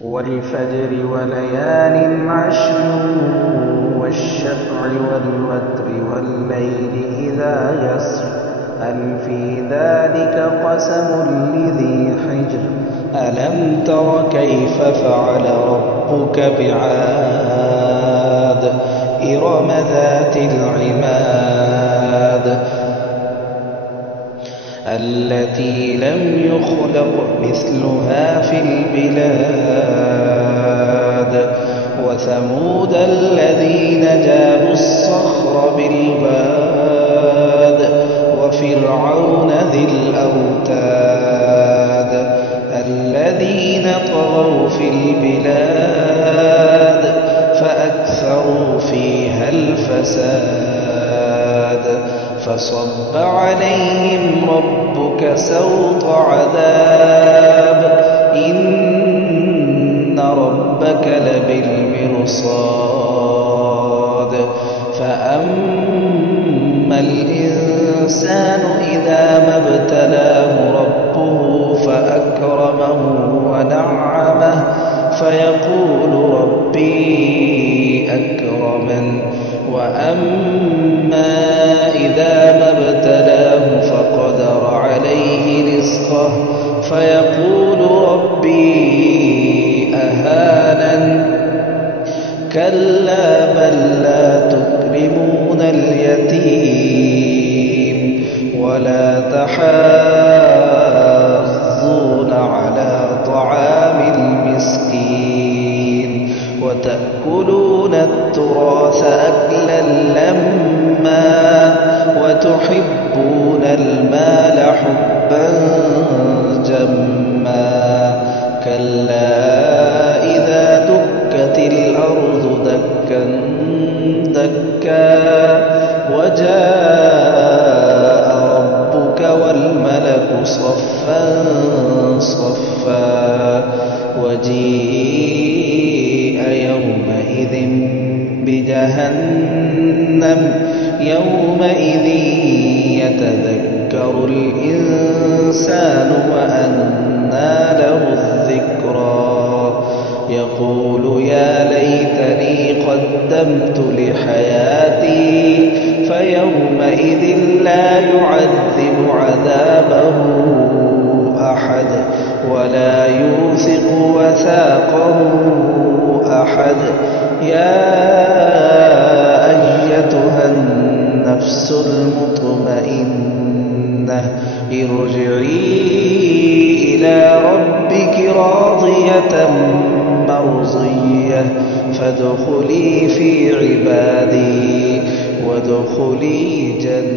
والفجر وليال عشر والشفع والوتر والليل إذا يسر هل في ذلك قسم لذي حجر ألم تر كيف فعل ربك بعاد إرم ذات العماد التي لم يخلق مثلها في البلاد وثمود الذين جابوا الصخر بالواد وفرعون ذي الأوتاد الذين طغوا في البلاد فأكثروا فيها الفساد فصب عليهم ربك سوط عذاب إن ربك لبالمرصاد فأما الإنسان إذا ما ابتلاه ربه فأكرمه ونعمه فيقول ربي أكرمن وأما إذا ما ابتلاه فقدر عليه رزقه فيقول ربي أهانن كلا بل لا تكرمون اليتيم ولا تحاضون على طعام المسكين وتأكلون التراث أكلا لما وتحبون المال حبا جما كلا إذا دكت الأرض دكا دكا وجاء ربك والملك صفا صفا وجيء يومئذ بجهنم يومئذ يتذكر الإنسان وأنى له الذكرى يقول يا ليتني قدمت لحياتي فيومئذ لا يعذب عذابه أحد ولا يوثق وثاقه أحد يا أيتها النفس المطمئنة ارجعي إلى ربك راضية مرضية فادخلي في عبادي وادخلي جنتي.